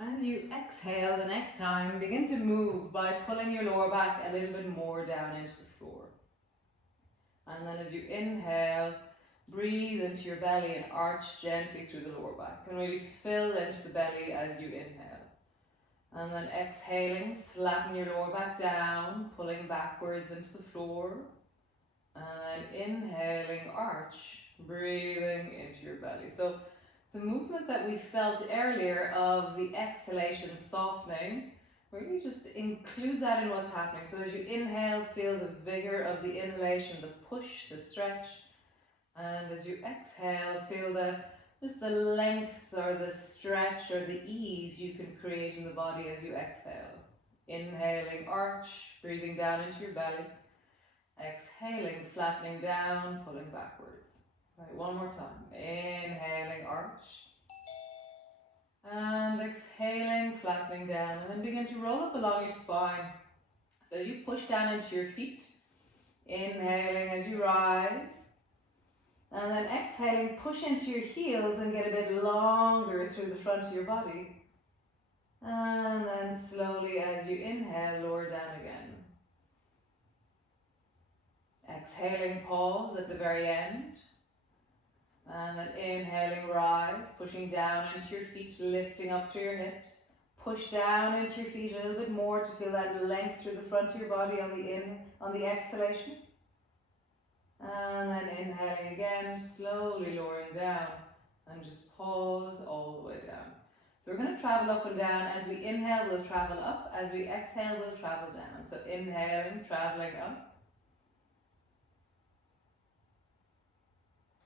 As you exhale the next time, begin to move by pulling your lower back a little bit more down into the floor. And then as you inhale, breathe into your belly and arch gently through the lower back. And really fill into the belly as you inhale. And then exhaling, flatten your lower back down, pulling backwards into the floor. And then inhaling, arch, breathing into your belly. So the movement that we felt earlier of the exhalation softening, really just include that in what's happening. So as you inhale, feel the vigor of the inhalation, the push, the stretch. And as you exhale, feel just the length or the stretch or the ease you can create in the body as you exhale. Inhaling, arch, breathing down into your belly. Exhaling, flattening down, pulling backwards. Right, one more time. Inhaling, arch. And exhaling, flattening down. And then begin to roll up along your spine. So as you push down into your feet, inhaling as you rise. And then exhaling, push into your heels and get a bit longer through the front of your body. And then slowly as you inhale, lower down again. Exhaling, pause at the very end. And then inhaling, rise, pushing down into your feet, lifting up through your hips. Push down into your feet a little bit more to feel that length through the front of your body on the exhalation. And then inhaling again, slowly lowering down, and just pause all the way down. So we're going to travel up and down. As we inhale, we'll travel up. As we exhale, we'll travel down. So inhaling, traveling up.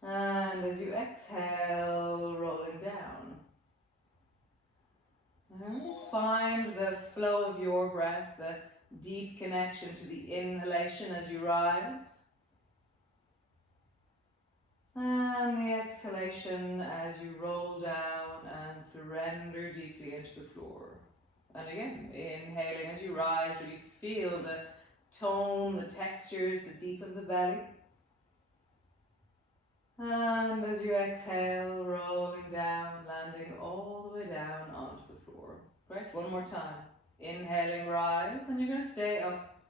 And as you exhale, rolling down. And find the flow of your breath, the deep connection to the inhalation as you rise. And the exhalation as you roll down and surrender deeply into the floor. And again, inhaling as you rise, really feel the tone, the textures, the deep of the belly. And as you exhale, rolling down, landing all the way down onto the floor. Great, one more time. Inhaling, rise, and you're going to stay up.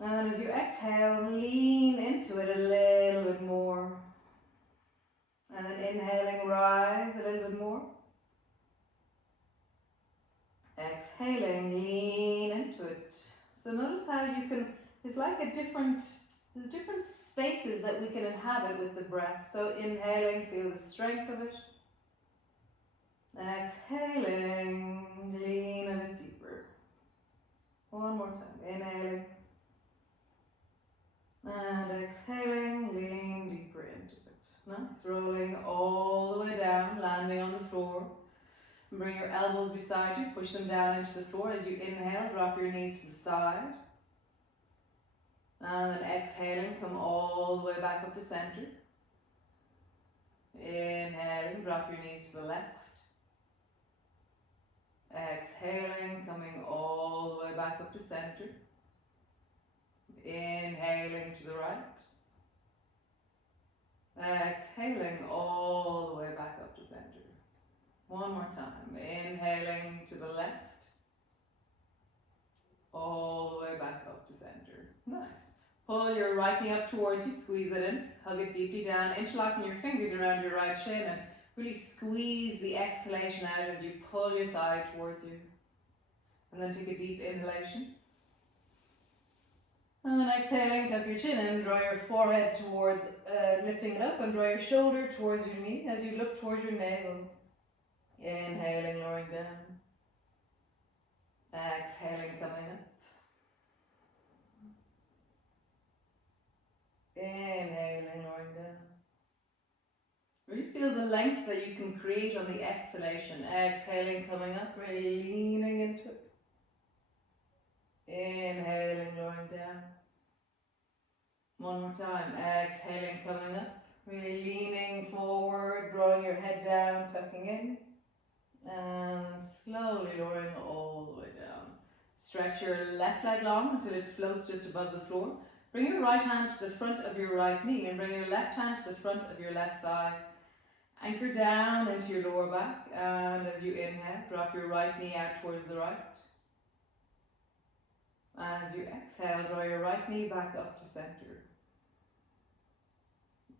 And as you exhale, lean into it a little bit more. And then inhaling, rise a little bit more. Exhaling, lean into it. So notice how you can, it's like there's different spaces that we can inhabit with the breath. So inhaling, feel the strength of it. Exhaling, lean a bit deeper. One more time. Inhaling. And exhaling, lean deeper into it. Nice. Rolling all the way down, landing on the floor. Bring your elbows beside you, push them down into the floor. As you inhale, drop your knees to the side. And then exhaling, come all the way back up to center. Inhaling, drop your knees to the left. Exhaling, coming all the way back up to center. Inhaling to the right. Exhaling all the way back up to center. One more time. Inhaling to the left. All the way back up to center. Nice. Pull your right knee up towards you, squeeze it in, hug it deeply down, interlocking your fingers around your right shin and really squeeze the exhalation out as you pull your thigh towards you. And then take a deep inhalation. And then exhaling, tuck your chin in, draw your forehead towards, lifting it up, and draw your shoulder towards your knee as you look towards your navel. Inhaling, lowering down. Exhaling, coming up. Inhaling, lowering down. Really feel the length that you can create on the exhalation. Exhaling, coming up, really leaning into it. Inhaling, lowering down. One more time. Exhaling, coming up. Really leaning forward, drawing your head down, tucking in. And slowly lowering all the way down. Stretch your left leg long until it floats just above the floor. Bring your right hand to the front of your right knee and bring your left hand to the front of your left thigh. Anchor down into your lower back, and as you inhale, drop your right knee out towards the right. As you exhale, draw your right knee back up to center.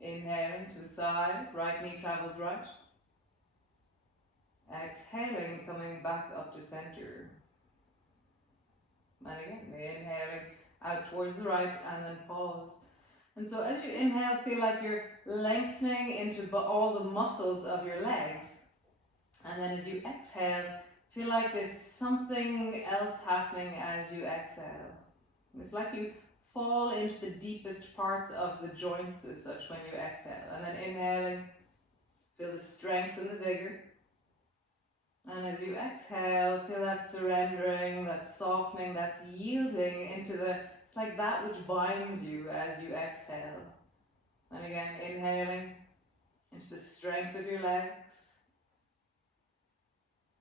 Inhaling to the side, right knee travels right. Exhaling, coming back up to center. And again, inhaling out towards the right, and then pause. And so as you inhale, feel like you're lengthening into all the muscles of your legs. And then as you exhale, feel like there's something else happening as you exhale. It's like you fall into the deepest parts of the joints as such when you exhale. And then inhaling, feel the strength and the vigor. And as you exhale, feel that surrendering, that softening, that's yielding into it's like that which binds you as you exhale. And again, inhaling into the strength of your legs.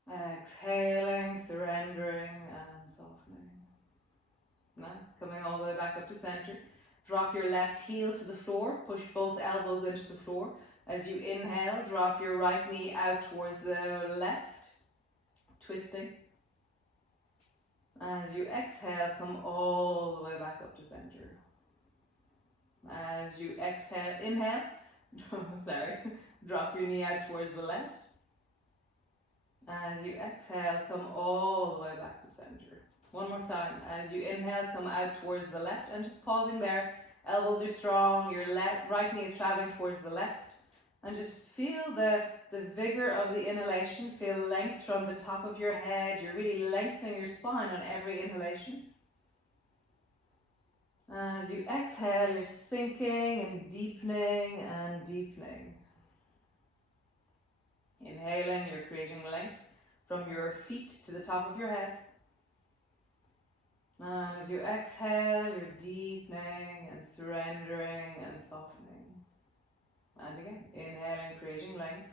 Exhaling, surrendering and softening. Nice, coming all the way back up to center. Drop your left heel to the floor, push both elbows into the floor. As you inhale, drop your right knee out towards the left. Twisting. As you exhale, come all the way back up to center. As you exhale, inhale, drop your knee out towards the left. As you exhale, come all the way back to center. One more time. As you inhale, come out towards the left, and just pausing there. Elbows are strong, your right knee is traveling towards the left. And just feel the vigor of the inhalation. Feel length from the top of your head. You're really lengthening your spine on every inhalation. As you exhale, you're sinking and deepening and deepening. Inhaling, you're creating length from your feet to the top of your head. And as you exhale, you're deepening and surrendering and softening. And again, inhaling, creating length.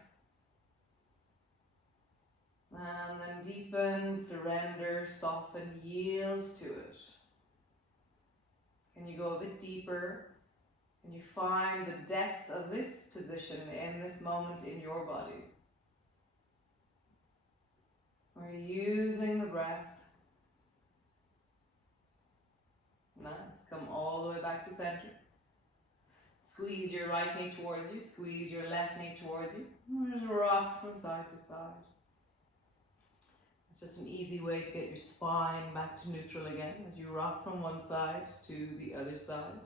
And then deepen, surrender, soften, yield to it. Can you go a bit deeper? Can you find the depth of this position in this moment in your body? We're using the breath. Nice, come all the way back to center. Squeeze your right knee towards you, squeeze your left knee towards you. Just rock from side to side. It's just an easy way to get your spine back to neutral again as you rock from one side to the other side.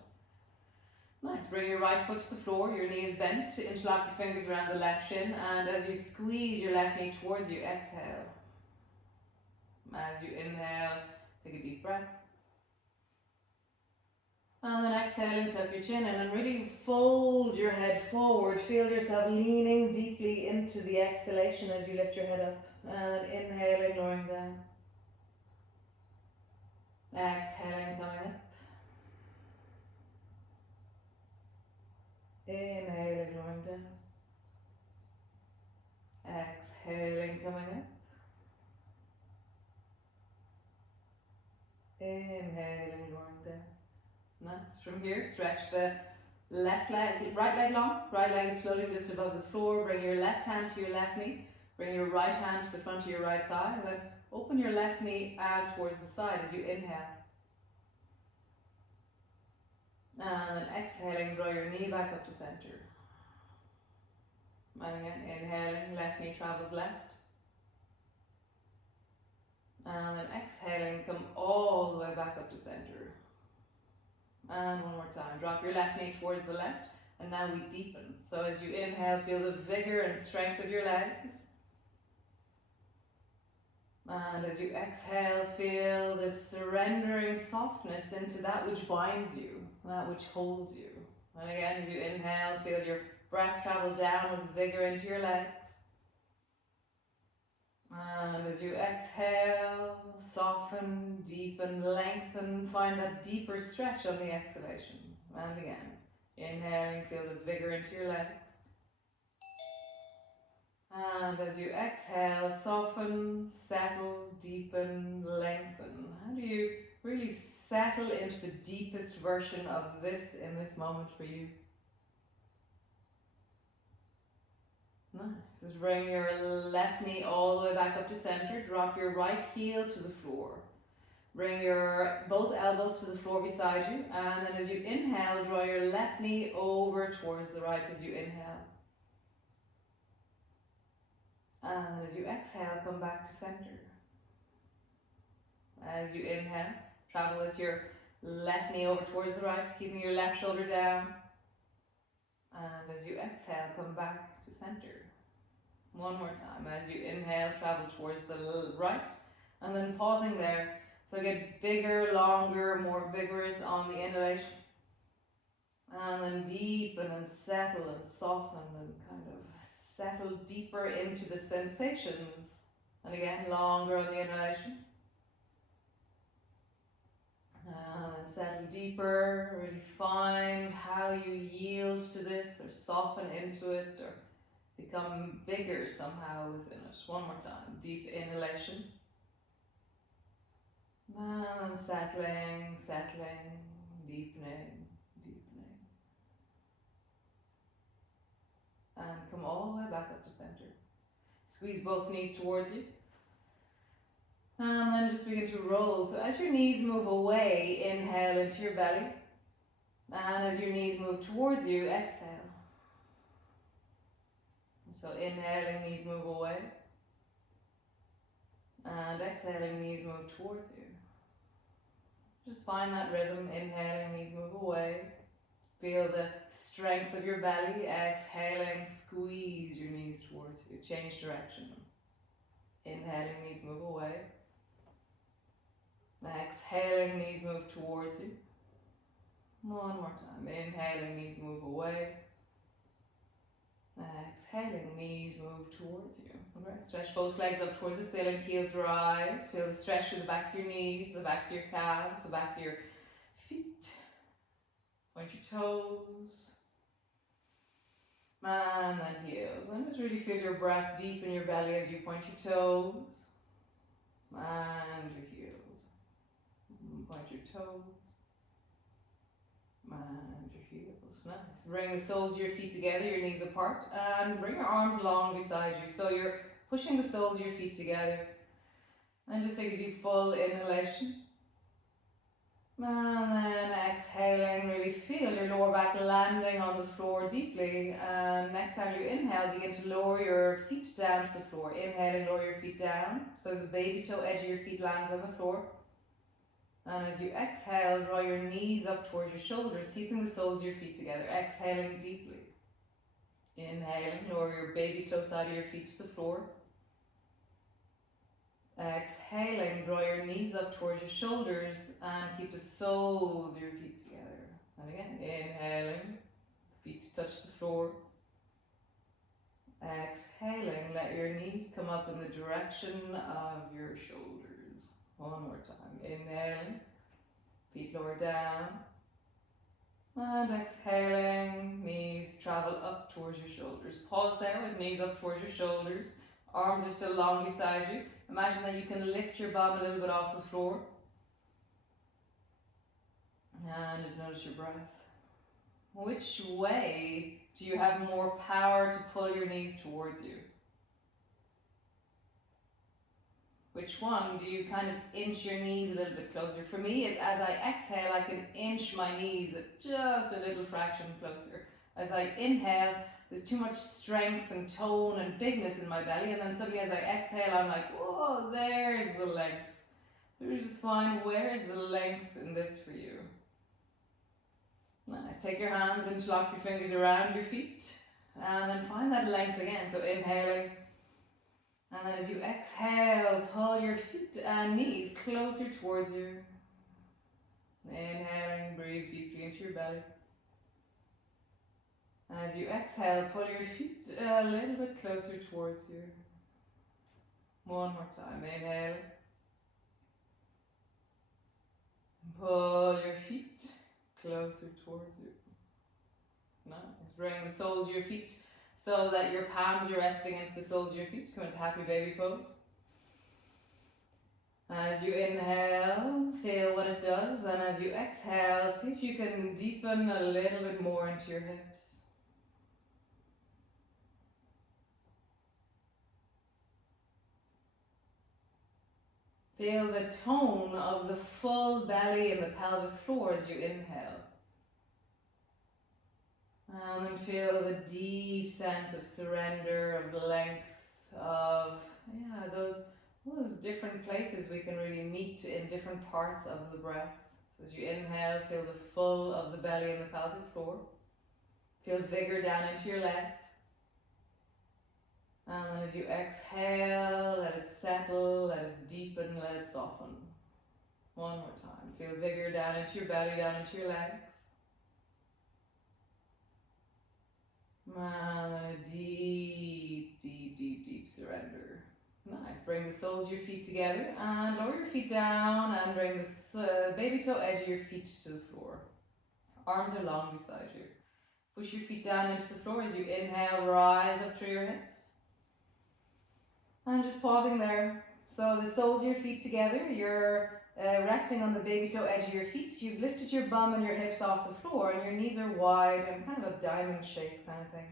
Nice, bring your right foot to the floor, your knee is bent, interlock your fingers around the left shin, and as you squeeze your left knee towards you, exhale. As you inhale, take a deep breath. And then exhaling, tuck your chin in and really fold your head forward. Feel yourself leaning deeply into the exhalation as you lift your head up. And then inhaling, lowering down. Exhaling, coming up. Inhaling, lowering down. Exhaling, coming up. Inhaling, lowering down. Nice. From here, stretch the left leg, right leg long. Right leg is floating just above the floor. Bring your left hand to your left knee. Bring your right hand to the front of your right thigh. And then open your left knee out towards the side as you inhale. And then exhaling, draw your knee back up to center. And again, inhaling, left knee travels left. And then exhaling, come all the way back up to center. And one more time, drop your left knee towards the left, and now we deepen. So as you inhale, feel the vigor and strength of your legs. And as you exhale, feel the surrendering softness into that which binds you, that which holds you. And again, as you inhale, feel your breath travel down with vigor into your legs. And as you exhale, soften, deepen, lengthen, find that deeper stretch on the exhalation. And again, inhaling, feel the vigor into your legs. And as you exhale, soften, settle, deepen, lengthen. How do you really settle into the deepest version of this in this moment for you? Nice. Just bring your left knee all the way back up to center. Drop your right heel to the floor. Bring your both elbows to the floor beside you, and then as you inhale, draw your left knee over towards the right as you inhale. And then as you exhale, come back to center. As you inhale, travel with your left knee over towards the right, keeping your left shoulder down. And as you exhale, come back to center. One more time. As you inhale, travel towards the right, and then pausing there. So get bigger, longer, more vigorous on the inhalation. And then deepen and settle and soften and kind of settle deeper into the sensations. And again, longer on the inhalation. And then settle deeper, really find how you yield to this or soften into it or become bigger somehow within it. One more time, deep inhalation. And settling, settling, deepening, deepening. And come all the way back up to center. Squeeze both knees towards you. And then just begin to roll. So as your knees move away, inhale into your belly. And as your knees move towards you, exhale. So inhaling, knees move away. And exhaling, knees move towards you. Just find that rhythm. Inhaling, knees move away. Feel the strength of your belly. Exhaling, squeeze your knees towards you. Change direction. Inhaling, knees move away. Exhaling, knees move towards you. One more time. Inhaling, knees move away. Exhaling, knees move towards you. Alright, stretch both legs up towards the ceiling, heels rise. Feel the stretch through the backs of your knees, the backs of your calves, the backs of your feet. Point your toes. And then heels. And just really feel your breath deep in your belly as you point your toes. And your heels. Point your toes. And your heels. Nice. Bring the soles of your feet together, your knees apart, and bring your arms along beside you. So you're pushing the soles of your feet together. And just take a deep full inhalation. And then exhaling, really feel your lower back landing on the floor deeply. And next time you inhale, begin to lower your feet down to the floor. Inhaling, lower your feet down. So the baby toe edge of your feet lands on the floor. And as you exhale, draw your knees up towards your shoulders, keeping the soles of your feet together. Exhaling deeply. Inhaling, lower your baby toe side of your feet to the floor. Exhaling, draw your knees up towards your shoulders and keep the soles of your feet together. And again, inhaling, feet touch the floor. Exhaling, let your knees come up in the direction of your shoulders. One more time. Inhaling, feet lower down. And exhaling, knees travel up towards your shoulders. Pause there with knees up towards your shoulders. Arms are still long beside you. Imagine that you can lift your bum a little bit off the floor. And just notice your breath. Which way do you have more power to pull your knees towards you? Which one do you kind of inch your knees a little bit closer? For me, as I exhale, I can inch my knees just a little fraction closer. As I inhale, there's too much strength and tone and bigness in my belly, and then suddenly as I exhale, I'm like, whoa, there's the length. So you just find where's the length in this for you. Nice. Take your hands, interlock your fingers around your feet, and then find that length again. So inhaling. And then as you exhale, pull your feet and knees closer towards you. Inhaling, breathe deeply into your belly. As you exhale, pull your feet a little bit closer towards you. One more time. Inhale. Pull your feet closer towards you. Nice. Bring the soles of your feet so that your palms are resting into the soles of your feet. Come into happy baby pose. As you inhale, feel what it does, and as you exhale, see if you can deepen a little bit more into your hips. Feel the tone of the full belly and the pelvic floor as you inhale. And then feel the deep sense of surrender, of length, of those different places we can really meet in different parts of the breath. So as you inhale, feel the full of the belly and the pelvic floor. Feel vigor down into your legs. And then as you exhale, let it settle, let it deepen, let it soften. One more time. Feel vigor down into your belly, down into your legs. And then a deep, deep, deep, deep surrender. Nice. Bring the soles of your feet together and lower your feet down and bring the baby toe edge of your feet to the floor. Arms are long beside you. Push your feet down into the floor as you inhale, rise up through your hips. And just pausing there. So the soles of your feet together, you're resting on the baby toe edge of your feet. You've lifted your bum and your hips off the floor and your knees are wide and kind of a diamond shape kind of thing.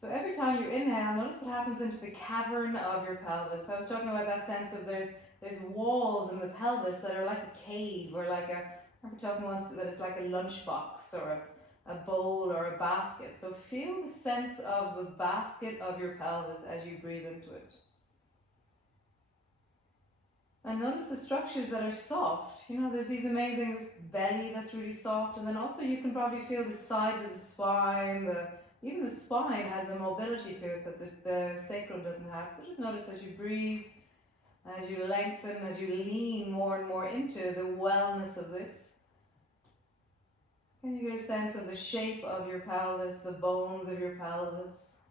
So every time you inhale, notice what happens into the cavern of your pelvis. I was talking about that sense of there's walls in the pelvis that are like a cave, or like I remember talking once that it's like a lunchbox or a bowl or a basket. So feel the sense of the basket of your pelvis as you breathe into it. And notice the structures that are soft. You know, there's these amazing, this belly that's really soft, and then also you can probably feel the sides of the spine, even the spine has a mobility to it that the sacrum doesn't have. So just notice as you breathe, as you lengthen, as you lean more and more into the wellness of this. Can you get a sense of the shape of your pelvis, the bones of your pelvis?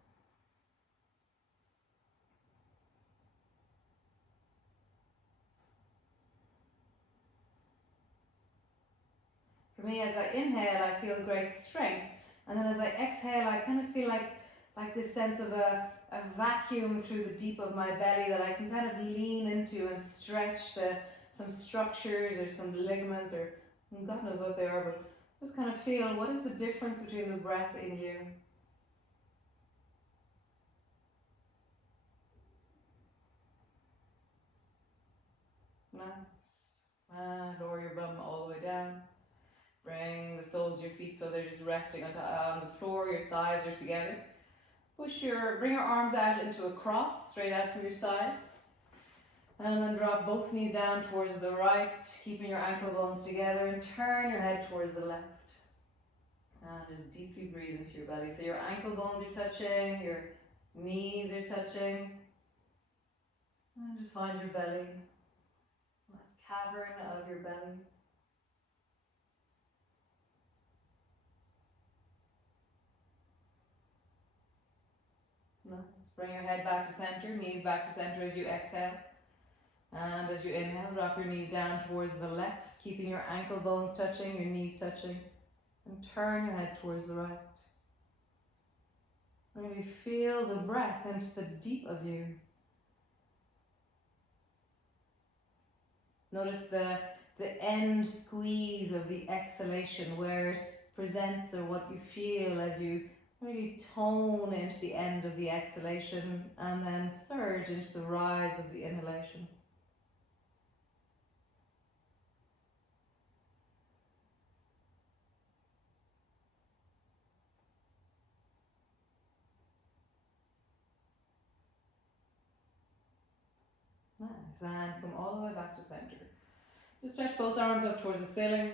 For me, as I inhale, I feel great strength. And then as I exhale, I kind of feel like this sense of a vacuum through the deep of my belly that I can kind of lean into and stretch some structures or some ligaments or God knows what they are, but just kind of feel what is the difference between the breath in you. Nice. And lower your bum all the way down. Bring the soles of your feet so they're just resting on the floor, your thighs are together. Bring your arms out into a cross, straight out from your sides. And then drop both knees down towards the right, keeping your ankle bones together, and turn your head towards the left. And just deeply breathe into your belly. So your ankle bones are touching, your knees are touching. And just find your belly, that cavern of your belly. Nice. Bring your head back to center, knees back to center as you exhale. And as you inhale, drop your knees down towards the left, keeping your ankle bones touching, your knees touching. And turn your head towards the right. Really feel the breath into the deep of you. Notice the end squeeze of the exhalation, where it presents or what you feel as you really tone into the end of the exhalation and then surge into the rise of the inhalation. Nice, and come all the way back to center. Just stretch both arms up towards the ceiling.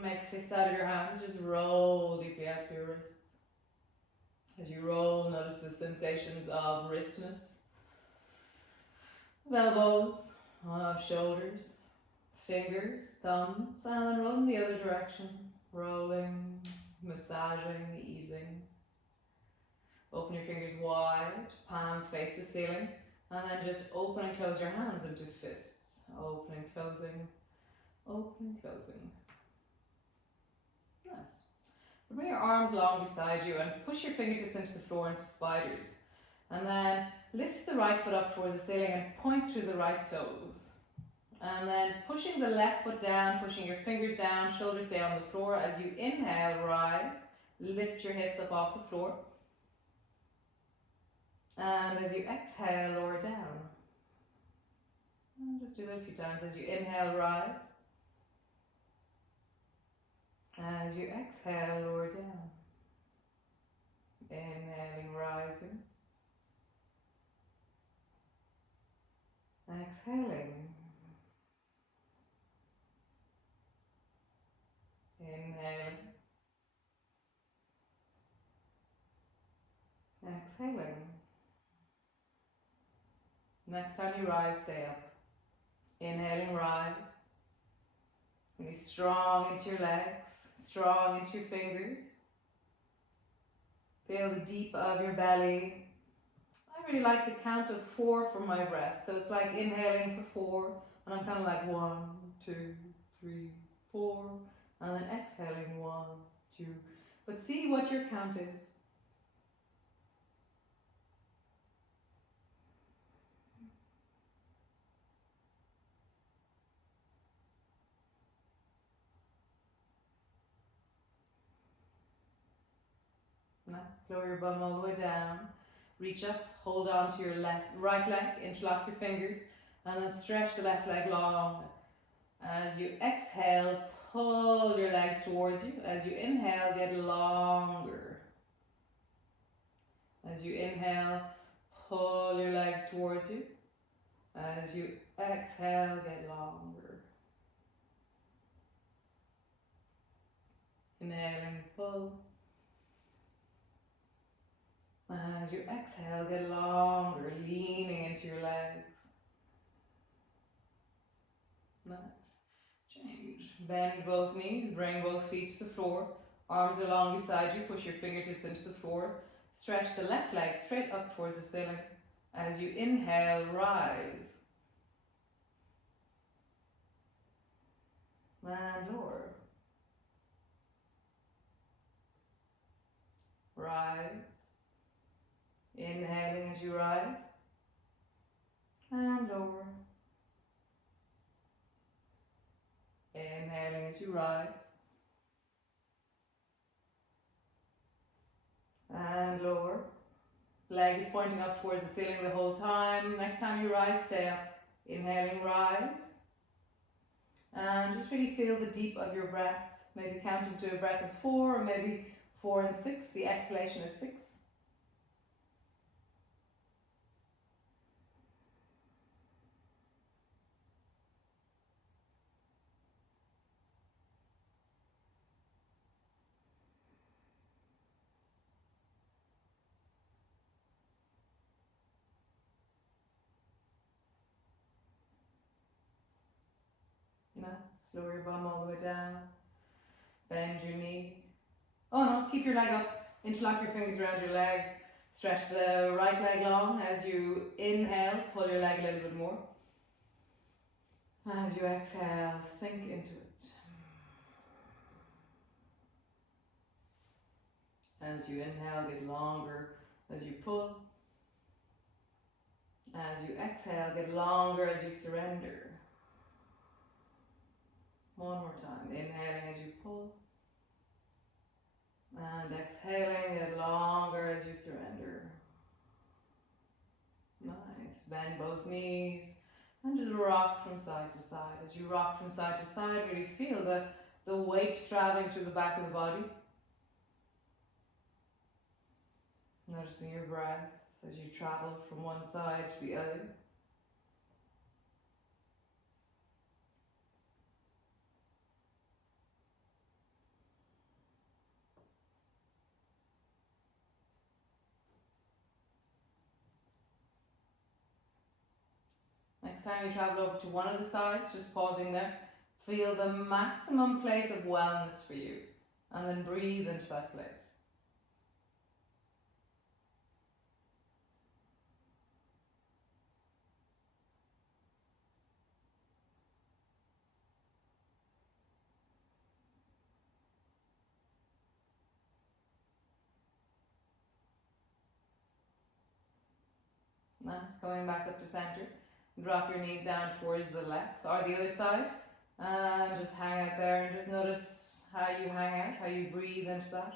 Make fists out of your hands. Just roll deeply out through your wrists. As you roll, notice the sensations of wristness, of elbows, of shoulders, fingers, thumbs, and then roll in the other direction. Rolling, massaging, easing. Open your fingers wide, palms face the ceiling, and then just open and close your hands into fists. Open and closing, open and closing. Nice. Bring your arms long beside you and push your fingertips into the floor into spiders. And then lift the right foot up towards the ceiling and point through the right toes. And then pushing the left foot down, pushing your fingers down, shoulders stay on the floor. As you inhale, rise. Lift your hips up off the floor. And as you exhale, lower down. a few times. As you inhale, rise. As you exhale, lower down. Inhaling, rising. Exhaling. Inhaling. Exhaling. Next time you rise, stay up. Inhaling, rise. Really strong into your legs, strong into your fingers. Feel the deep of your belly. I really like the count of 4 for my breath. So it's like inhaling for 4, and I'm kind of like 1, 2, 3, 4, and then exhaling 1, 2. But see what your count is. Now, lower your bum all the way down. Reach up, hold on to your right leg, interlock your fingers, and then stretch the left leg long. As you exhale, pull your legs towards you. As you inhale, get longer. As you inhale, pull your leg towards you. As you exhale, get longer. Inhaling, pull. As you exhale, get longer, leaning into your legs. Nice. Change. Bend both knees, bring both feet to the floor. Arms are long beside you, push your fingertips into the floor. Stretch the left leg straight up towards the ceiling. As you inhale, rise. And lower. Rise. Inhaling as you rise. And lower. Inhaling as you rise. And lower. Leg is pointing up towards the ceiling the whole time. Next time you rise, stay up. Inhaling, rise. And just really feel the deep of your breath. Maybe counting to a breath of 4, or maybe 4 and 6. The exhalation is 6. Now, lower your bum all the way down. Bend your knee. Oh no, keep your leg up. Interlock your fingers around your leg. Stretch the right leg long. As you inhale, pull your leg a little bit more. As you exhale, sink into it. As you inhale, get longer as you pull. As you exhale, get longer as you surrender. One more time. Inhaling as you pull. And exhaling, get longer as you surrender. Nice. Bend both knees and just rock from side to side. As you rock from side to side, really feel the weight traveling through the back of the body. Noticing your breath as you travel from one side to the other. Next time you travel over to one of the sides, just pausing there, feel the maximum place of wellness for you, and then breathe into that place. Nice. Going back up to center. Drop your knees down towards the left or the other side, and just hang out there, and just notice how you hang out, how you breathe into that.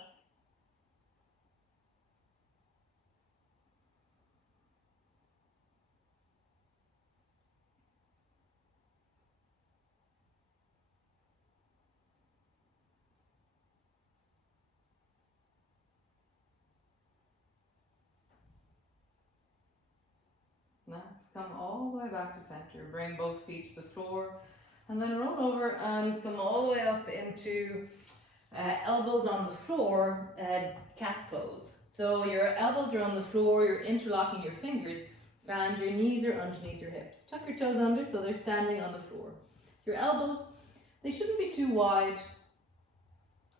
Nice. Come all the way back to center. Bring both feet to the floor. And then roll over and come all the way up into elbows on the floor, cat pose. So your elbows are on the floor, you're interlocking your fingers, and your knees are underneath your hips. Tuck your toes under so they're standing on the floor. Your elbows, they shouldn't be too wide,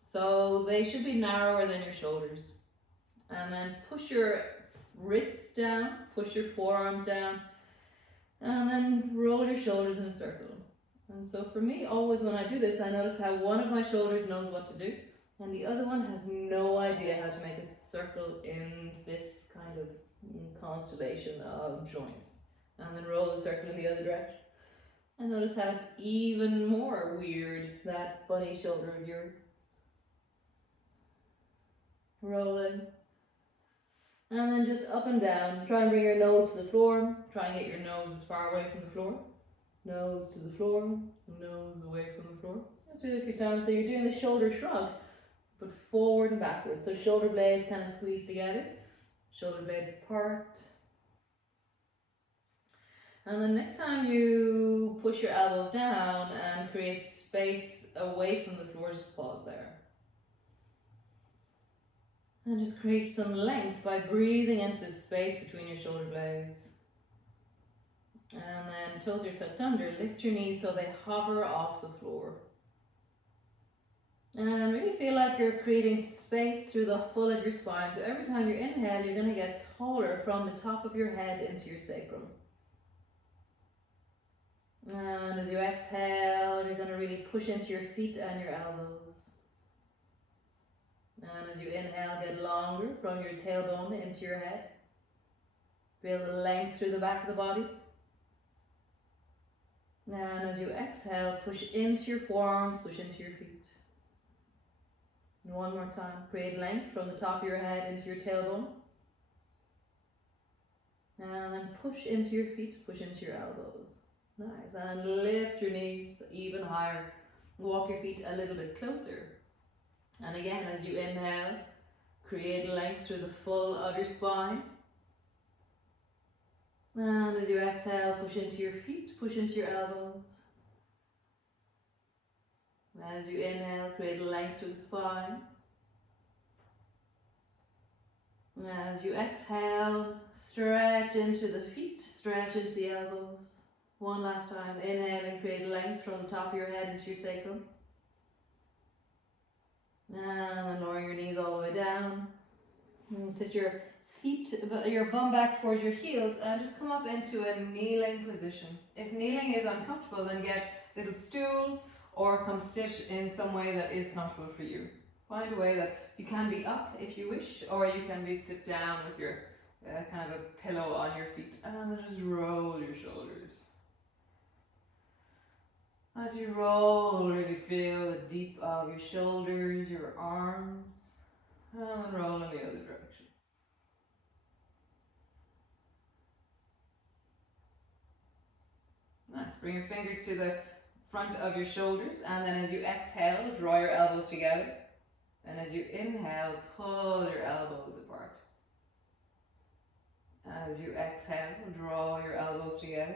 so they should be narrower than your shoulders. And then push your wrists down, push your forearms down, and then roll your shoulders in a circle. And so for me, always when I do this, I notice how one of my shoulders knows what to do, and the other one has no idea how to make a circle in this kind of constellation of joints. And then roll the circle in the other direction. And notice how it's even more weird, that funny shoulder of yours. Rolling. And then just up and down. Try and bring your nose to the floor. Try and get your nose as far away from the floor. Nose to the floor. Nose away from the floor. Let's do it a few times. So you're doing the shoulder shrug, but forward and backwards. So shoulder blades kind of squeeze together. Shoulder blades apart. And then next time you push your elbows down and create space away from the floor, just pause there. And just create some length by breathing into the space between your shoulder blades. And then toes are tucked under, lift your knees so they hover off the floor. And really feel like you're creating space through the full of your spine. So every time you inhale, you're going to get taller from the top of your head into your sacrum. And as you exhale, you're going to really push into your feet and your elbows. And as you inhale, get longer from your tailbone into your head. Feel the length through the back of the body. And as you exhale, push into your forearms, push into your feet. And one more time, create length from the top of your head into your tailbone. And then push into your feet, push into your elbows. Nice. And lift your knees even higher. Walk your feet a little bit closer. And again, as you inhale, create length through the full of your spine. And as you exhale, push into your feet, push into your elbows. As you inhale, create length through the spine. As you exhale, stretch into the feet, stretch into the elbows. One last time, inhale and create length from the top of your head into your sacrum. And then lower your knees all the way down. And sit your feet, your bum back towards your heels, and just come up into a kneeling position. If kneeling is uncomfortable, then get a little stool or come sit in some way that is comfortable for you. Find a way that you can be up if you wish, or you can be sit down with your kind of a pillow on your feet, and then just roll your shoulders. As you roll, really feel the deep of your shoulders, your arms, and roll in the other direction. Nice. Bring your fingers to the front of your shoulders, and then as you exhale, draw your elbows together. And as you inhale, pull your elbows apart. As you exhale, draw your elbows together.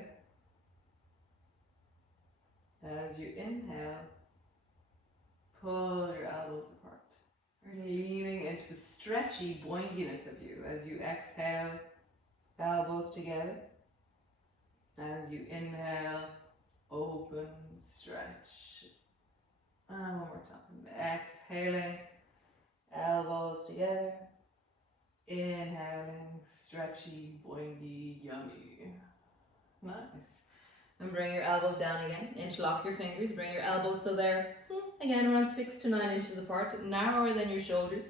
As you inhale, pull your elbows apart. Really leaning into the stretchy boinkiness of you. As you exhale, elbows together. As you inhale, open, stretch. And one more time. Exhaling, elbows together. Inhaling, stretchy, boinky, yummy. Nice. And bring your elbows down again. Interlock your fingers. Bring your elbows so they're, again, around 6 to 9 inches apart. Narrower than your shoulders.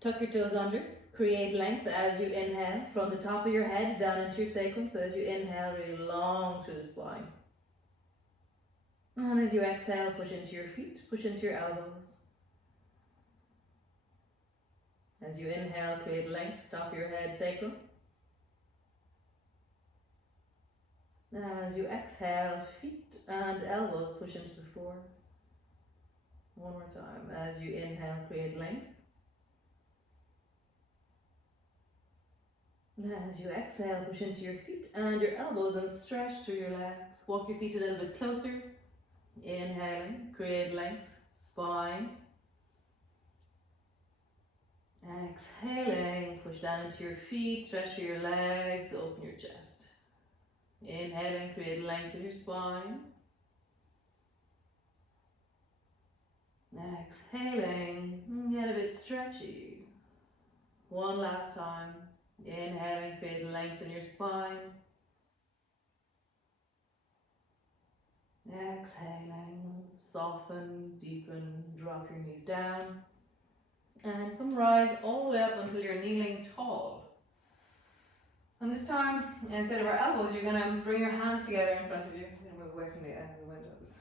Tuck your toes under. Create length as you inhale from the top of your head down into your sacrum. So as you inhale, really long through the spine. And as you exhale, push into your feet, push into your elbows. As you inhale, create length, top of your head, sacrum. As you exhale, feet and elbows push into the floor. One more time. As you inhale, create length. And as you exhale, push into your feet and your elbows and stretch through your legs. Walk your feet a little bit closer. Inhaling, create length, spine. Exhaling, push down into your feet, stretch through your legs, open your chest. Inhaling, create length in your spine. Exhaling, get a bit stretchy. One last time. Inhaling, create length in your spine. Exhaling, soften, deepen, drop your knees down. And come rise all the way up until you're kneeling tall. And this time, instead of our elbows, you're going to bring your hands together in front of you. I'm going to move away from the windows.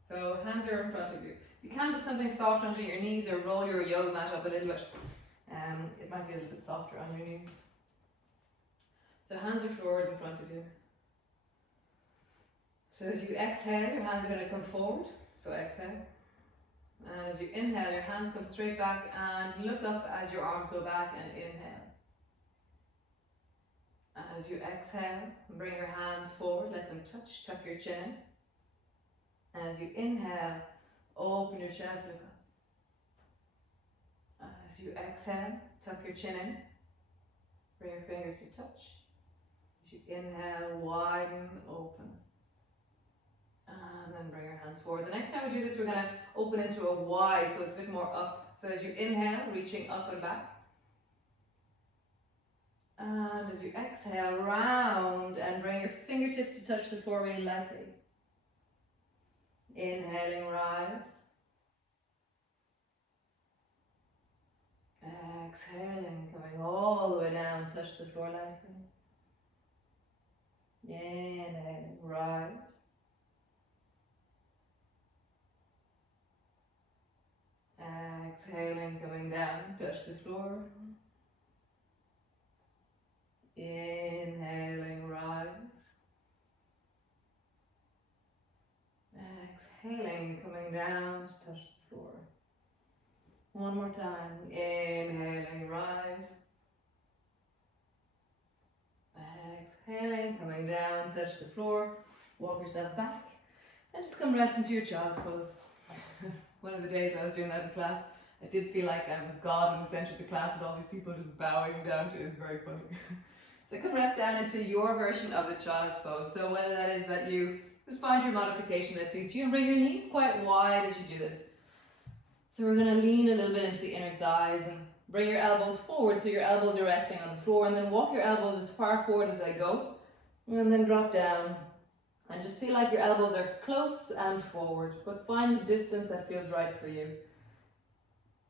So hands are in front of you. You can put something soft under your knees or roll your yoga mat up a little bit. It might be a little bit softer on your knees. So hands are forward in front of you. So as you exhale, your hands are going to come forward. So exhale. And as you inhale, your hands come straight back and look up as your arms go back and inhale. And as you exhale, bring your hands forward, let them touch, tuck your chin in. And as you inhale, open your chest, look up. And as you exhale, tuck your chin in, bring your fingers to touch. As you inhale, widen, open. And then bring your hands forward. The next time we do this, we're going to open into a Y, so it's a bit more up. So as you inhale, reaching up and back. And as you exhale, round and bring your fingertips to touch the floor really lightly. Inhaling, rise. Exhaling, coming all the way down, touch the floor lightly. Inhaling, rise. Exhaling, coming down, touch the floor. Inhaling, rise. Exhaling, coming down to touch the floor. One more time. Inhaling, rise. Exhaling, coming down, touch the floor. Walk yourself back and just come rest into your child's pose. One of the days I was doing that in class, I did feel like I was God in the center of the class and all these people just bowing down to it. It was very funny. So come rest down into your version of the child's pose. So whether that is that you just find your modification that suits you and bring your knees quite wide as you do this. So we're going to lean a little bit into the inner thighs and bring your elbows forward so your elbows are resting on the floor, and then walk your elbows as far forward as they go and then drop down. And just feel like your elbows are close and forward, but find the distance that feels right for you.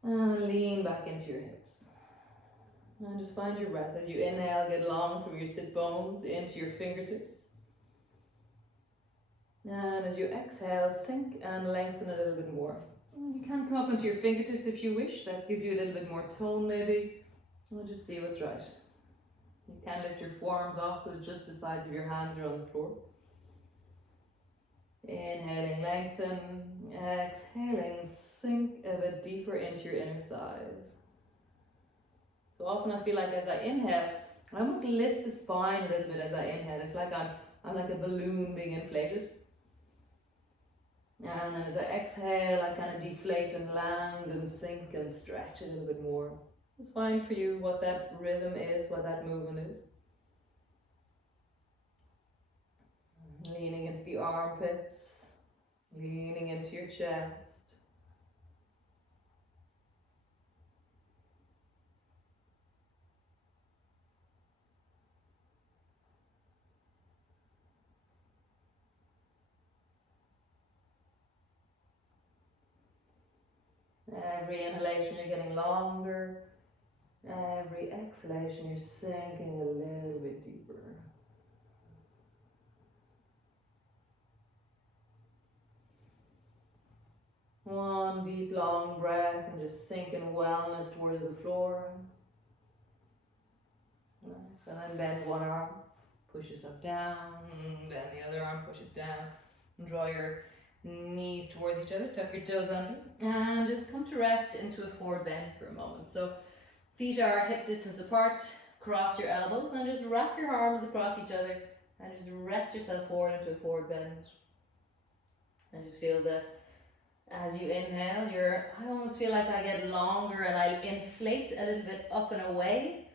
And lean back into your hips. And just find your breath. As you inhale, get long from your sit bones into your fingertips. And as you exhale, sink and lengthen a little bit more. You can come up onto your fingertips if you wish. That gives you a little bit more tone maybe. We'll just see what's right. You can lift your forearms off so just the sides of your hands are on the floor. Inhaling, lengthen. Exhaling, sink a bit deeper into your inner thighs. So often I feel like as I inhale, I almost lift the spine a little bit as I inhale. It's like I'm like a balloon being inflated. And then as I exhale, I kind of deflate and land and sink and stretch a little bit more. Just find for you what that rhythm is, what that movement is. Leaning into the armpits, leaning into your chest. Every inhalation you're getting longer. Every exhalation you're sinking a little bit deeper. One deep long breath and just sink in wellness towards the floor. And then bend one arm, push yourself down, bend the other arm, push it down. And draw your knees towards each other, tuck your toes under, and just come to rest into a forward bend for a moment. So feet are hip distance apart, Cross your elbows and just wrap your arms across each other and just rest yourself forward into a forward bend. And just feel as you inhale, I almost feel like I get longer and I inflate a little bit up and away.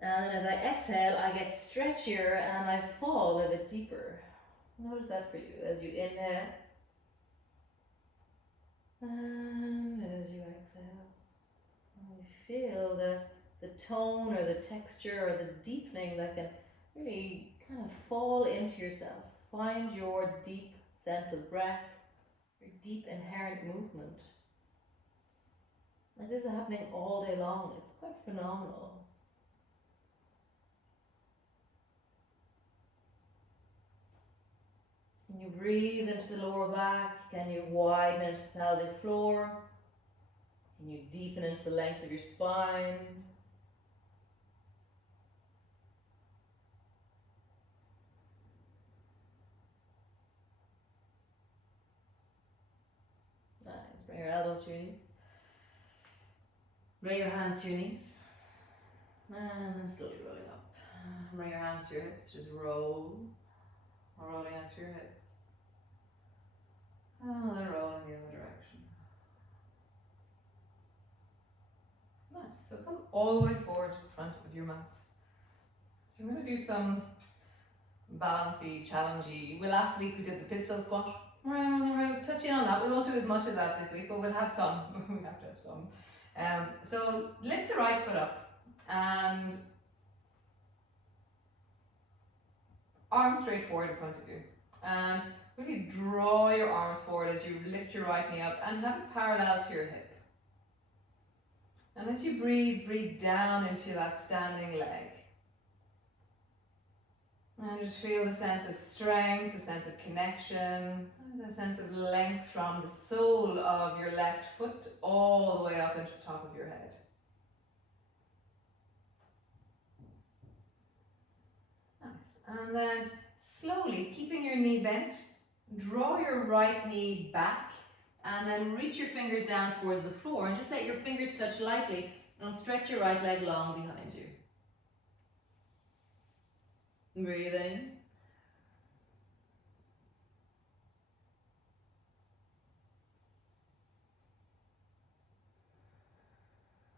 And then as I exhale, I get stretchier and I fall a bit deeper. Notice that for you as you inhale. And as you exhale, you feel the tone or the texture or the deepening that can really kind of fall into yourself. Find your deep sense of breath, your deep inherent movement. Like this is happening all day long. It's quite phenomenal. Can you breathe into the lower back? Can you widen into the pelvic floor? Can you deepen into the length of your spine? Nice. Bring your elbows to your knees. Bring your hands to your knees. And then slowly rolling up. Bring your hands to your hips. Just roll. Rolling out through your hips. And then rolling the other direction. Nice. So come all the way forward to the front of your mat. So I'm going to do some balancy, challengey. Last week we did the pistol squat. We'll touch in on that. We won't do as much of that this week, but we'll have some. We have to have some. So lift the right foot up and arms straight forward in front of you. And really draw your arms forward as you lift your right knee up and have it parallel to your hip. And as you breathe, breathe down into that standing leg. And just feel the sense of strength, the sense of connection, the sense of length from the sole of your left foot all the way up into the top of your head. Nice. And then slowly, keeping your knee bent, draw your right knee back and then reach your fingers down towards the floor and just let your fingers touch lightly and stretch your right leg long behind you. Breathing.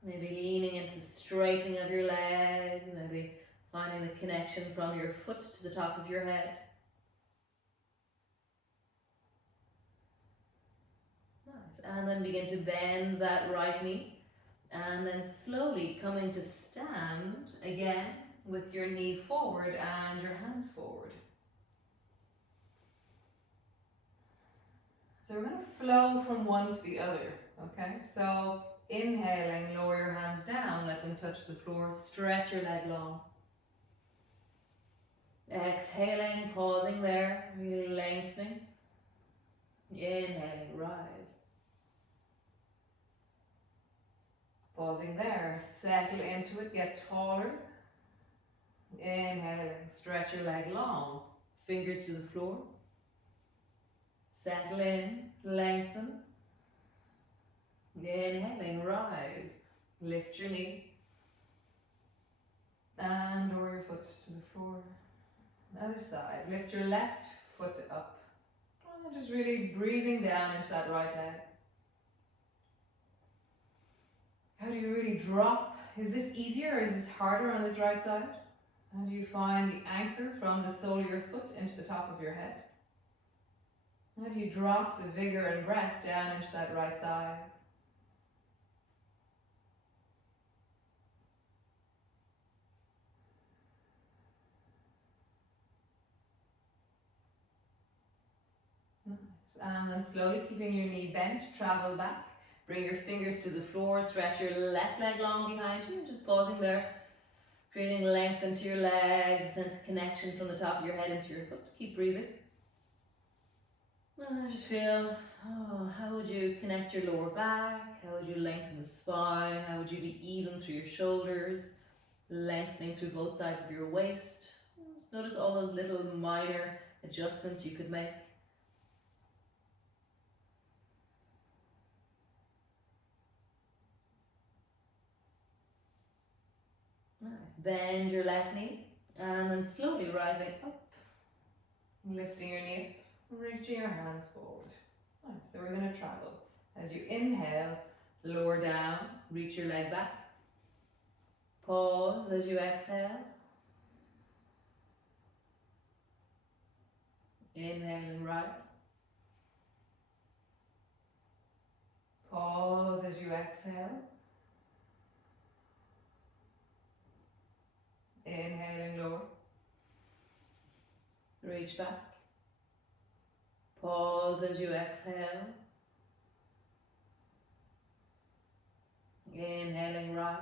Maybe leaning into the straightening of your legs, maybe finding the connection from your foot to the top of your head. Nice. And then begin to bend that right knee. And then slowly coming to stand again with your knee forward and your hands forward. So we're going to flow from one to the other, okay? So inhaling, lower your hands down, let them touch the floor, stretch your leg long. Exhaling, pausing there, really lengthening. Inhaling, rise. Pausing there, settle into it, get taller. Inhaling, stretch your leg long, fingers to the floor. Settle in, lengthen. Inhaling, rise, lift your knee. And lower your foot to the floor. Other side, lift your left foot up. And just really breathing down into that right leg. How do you really drop? Is this easier or is this harder on this right side? How do you find the anchor from the sole of your foot into the top of your head? How do you drop the vigor and breath down into that right thigh? Nice. And then slowly keeping your knee bent, travel back. Bring your fingers to the floor, stretch your left leg long behind you, just pausing there. Creating length into your legs, a sense of connection from the top of your head into your foot. Keep breathing. And just feel, how would you connect your lower back? How would you lengthen the spine? How would you be even through your shoulders? Lengthening through both sides of your waist. Just notice all those little minor adjustments you could make. Nice. Bend your left knee and then slowly rising up, lifting your knee up, reaching your hands forward. Nice. So we're going to travel. As you inhale, lower down, reach your leg back. Pause as you exhale. Inhale and rise. Pause as you exhale. Inhaling lower. Reach back. Pause as you exhale. Inhaling rise.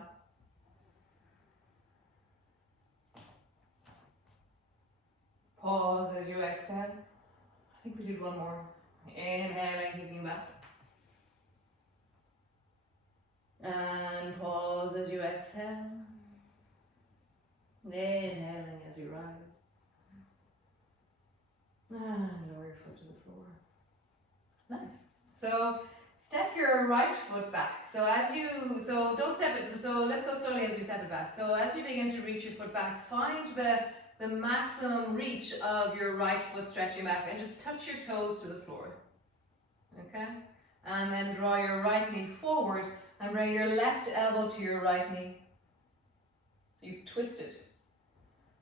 Pause as you exhale. I think we did one more. Inhaling, kicking back. And pause as you exhale. Inhaling as you rise. And lower your foot to the floor. Nice. So step your right foot back. So don't step it, so let's go slowly as we step it back. So as you begin to reach your foot back, find the maximum reach of your right foot stretching back and just touch your toes to the floor. Okay? And then draw your right knee forward and bring your left elbow to your right knee. So you've twisted.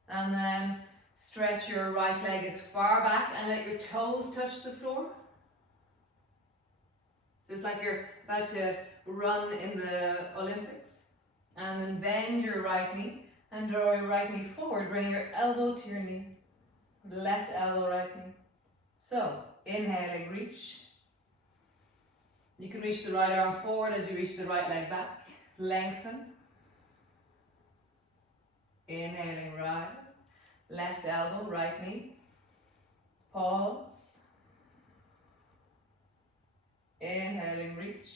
And then stretch your right leg as far back and let your toes touch the floor. So it's like you're about to run in the Olympics. And then bend your right knee and draw your right knee forward. Bring your elbow to your knee. Left elbow, right knee. So, inhaling, reach. You can reach the right arm forward as you reach the right leg back. Lengthen. Inhaling, rise. Left elbow, right knee. Pause. Inhaling, reach.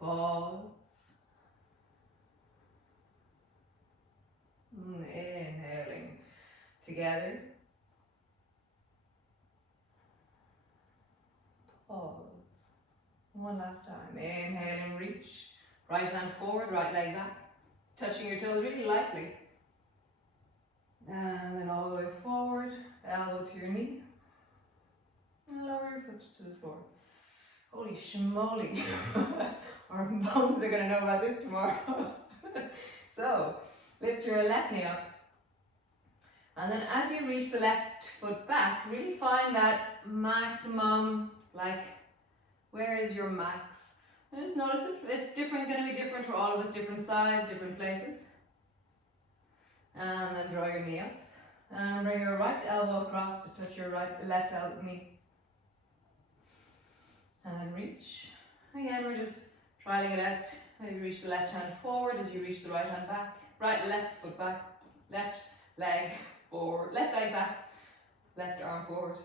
Pause. Inhaling together. Pause. One last time. Inhaling, reach. Right hand forward, right leg back. Touching your toes really lightly. And then all the way forward, elbow to your knee. And lower your foot to the floor. Holy schmoly. Our moms are going to know about this tomorrow. So, lift your left knee up. And then as you reach the left foot back, really find that maximum, like, where is your max? And just notice it. It's different, going to be different for all of us, different size, different places. And then draw your knee up. And bring your right elbow across to touch your left elbow knee. And then reach. Again, we're just trialing it out. Maybe reach the left hand forward as you reach the right hand back. Left foot back. Left leg forward. Left leg back. Left arm forward.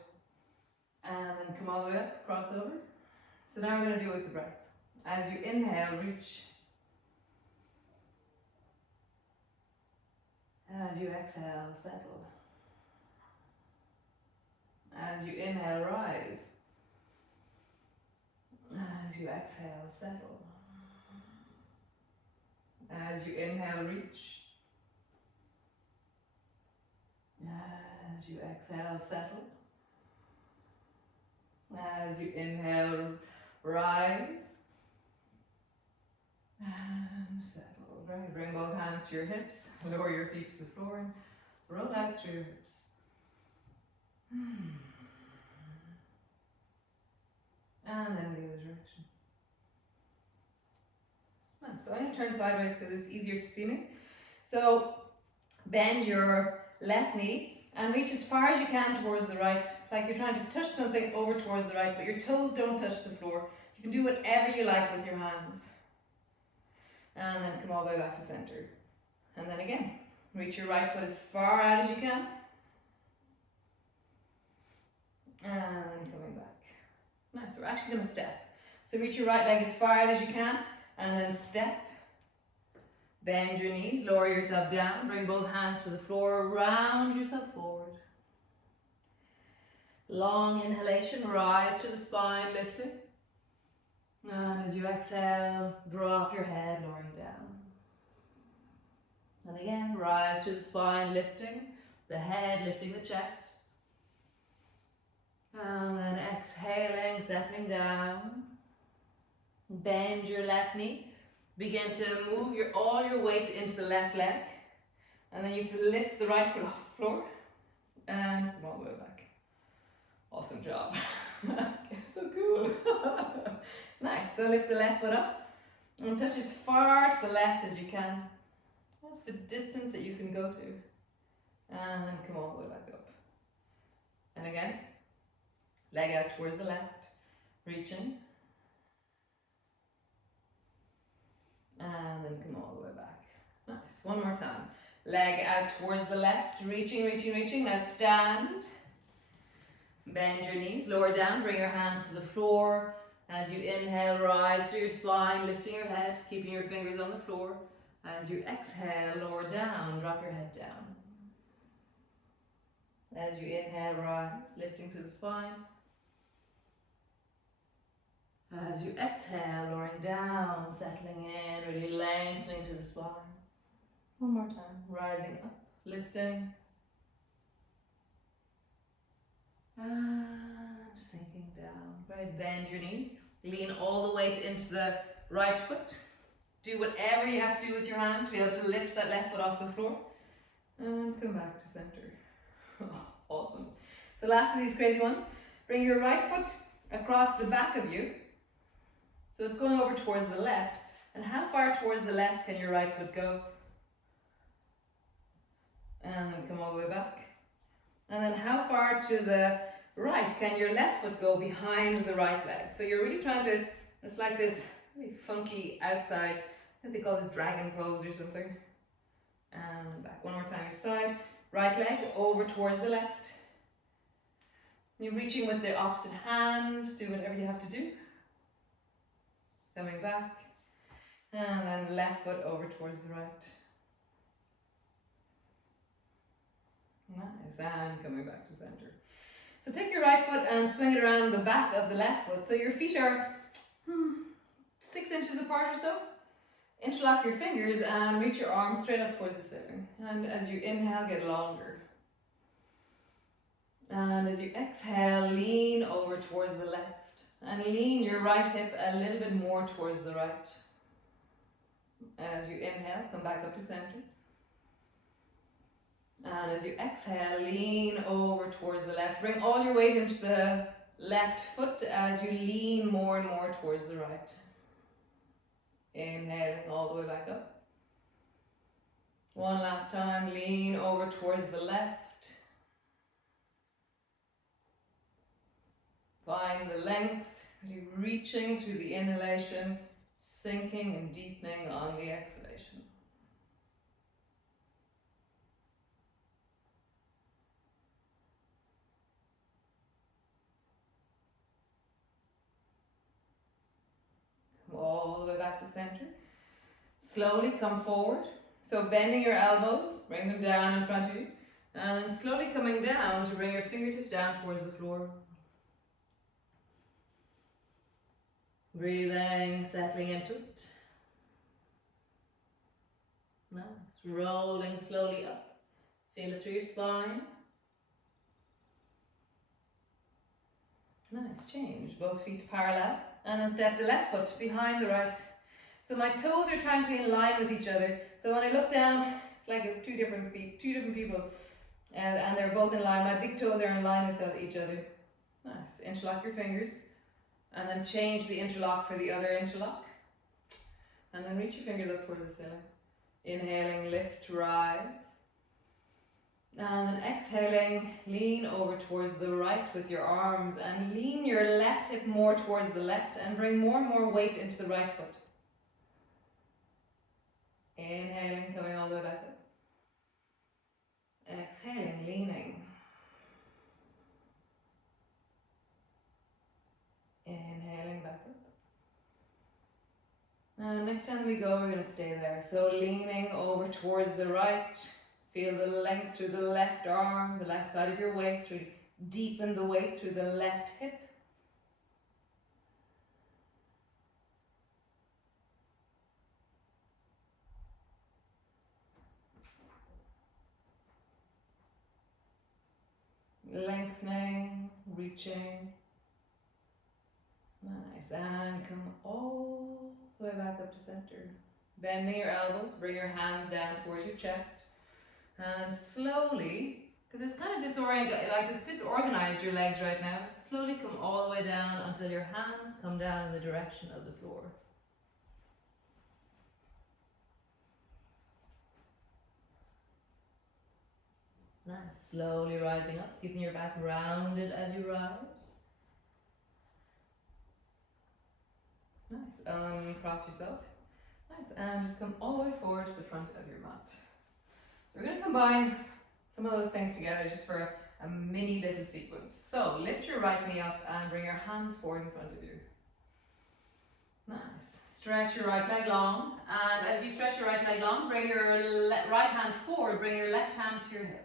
And then come all the way up, cross over. So now we're going to do it with the breath. As you inhale, reach. As you exhale, settle. As you inhale, rise. As you exhale, settle. As you inhale, reach. As you exhale, settle. As you inhale, rise. And settle. Right, bring both hands to your hips. Lower your feet to the floor and roll out through your hips. And then in the other direction. Nice. So I'm going to turn sideways because it's easier to see me. So bend your left knee and reach as far as you can towards the right, like you're trying to touch something over towards the right, but your toes don't touch the floor. You can do whatever you like with your hands. And then come all the way back to center. And then again, reach your right foot as far out as you can. And then coming back. Nice, so we're actually going to step. So reach your right leg as far out as you can, and then step. Bend your knees, lower yourself down, bring both hands to the floor, round yourself forward. Long inhalation, rise to the spine, lift it. And as you exhale, drop your head, lowering down. And again, rise through the spine, lifting the head, lifting the chest. And then exhaling, settling down. Bend your left knee. Begin to move all your weight into the left leg. And then you have to lift the right foot off the floor. And come all the way back. Awesome job. So cool. Nice. So lift the left foot up. And touch as far to the left as you can. That's the distance that you can go to. And then come all the way back up. And again, leg out towards the left, reaching. And then come all the way back. Nice. One more time. Leg out towards the left, reaching, reaching, reaching. Now stand. Bend your knees, lower down, bring your hands to the floor. As you inhale, rise through your spine, lifting your head, keeping your fingers on the floor. As you exhale, lower down, drop your head down. As you inhale, rise, lifting through the spine. As you exhale, lowering down, settling in, really lengthening through the spine. One more time, rising up, lifting. And sinking down. Right, bend your knees. Lean all the weight into the right foot. Do whatever you have to do with your hands to be able to lift that left foot off the floor. And come back to center. Awesome. So last of these crazy ones. Bring your right foot across the back of you. So it's going over towards the left. And how far towards the left can your right foot go? And then come all the way back. And then how far to the right can your left foot go behind the right leg? So you're really trying to, it's like this really funky outside, I think they call this dragon pose or something. And back, one more time each side. Right leg over towards the left. You're reaching with the opposite hand, do whatever you have to do. Coming back. And then left foot over towards the right. Nice, and coming back to center. So take your right foot and swing it around the back of the left foot. So your feet are 6 inches apart or so. Interlock your fingers and reach your arms straight up towards the ceiling. And as you inhale, get longer. And as you exhale, lean over towards the left. And lean your right hip a little bit more towards the right. As you inhale, come back up to center. And as you exhale, lean over towards the left. Bring all your weight into the left foot as you lean more and more towards the right. Inhaling all the way back up. One last time, lean over towards the left. Find the length, really reaching through the inhalation, sinking and deepening on the exhalation. All the way back to center. Slowly come forward. So bending your elbows, bring them down in front of you. And then slowly coming down to bring your fingertips down towards the floor. Breathing, settling into it. Nice. Rolling slowly up. Feel it through your spine. Nice, change. Both feet parallel. And then step the left foot behind the right. So my toes are trying to be in line with each other. So when I look down, it's like if two different feet, two different people. And they're both in line. My big toes are in line with each other. Nice. Interlock your fingers. And then change the interlock for the other interlock. And then reach your fingers up towards the ceiling. Inhaling, lift, rise. And then exhaling, lean over towards the right with your arms and lean your left hip more towards the left and bring more and more weight into the right foot. Inhaling, coming all the way back up. Exhaling, leaning. Inhaling back up. And next time we go, we're going to stay there. So leaning over towards the right. Feel the length through the left arm, the left side of your waist. Really deepen the weight through the left hip. Lengthening, reaching. Nice, and come all the way back up to center. Bending your elbows, bring your hands down towards your chest. And slowly, because it's kind of disorganized your legs right now, slowly come all the way down until your hands come down in the direction of the floor. Nice, slowly rising up, keeping your back rounded as you rise. Nice, cross yourself. Nice, and just come all the way forward to the front of your mat. We're going to combine some of those things together just for a mini little sequence. So lift your right knee up and bring your hands forward in front of you. Nice. Stretch your right leg long, and as you stretch your right leg long, bring your right hand forward, bring your left hand to your hip.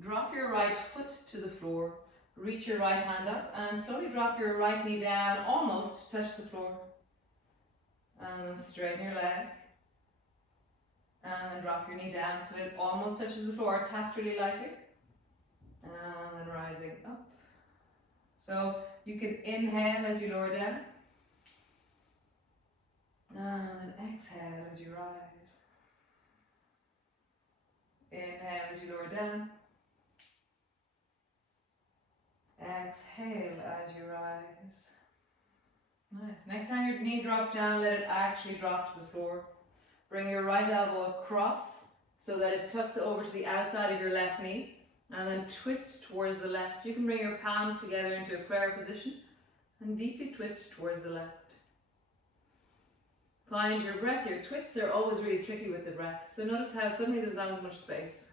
Drop your right foot to the floor, reach your right hand up, and slowly drop your right knee down, almost touch the floor. And then straighten your leg. And then drop your knee down till it almost touches the floor, taps really lightly. And then rising up. So you can inhale as you lower down. And then exhale as you rise. Inhale as you lower down. Exhale as you rise. Nice. Next time your knee drops down, let it actually drop to the floor. Bring your right elbow across so that it tucks over to the outside of your left knee, and then twist towards the left. You can bring your palms together into a prayer position and deeply twist towards the left. Find your breath. Your twists are always really tricky with the breath. So notice how suddenly there's not as much space.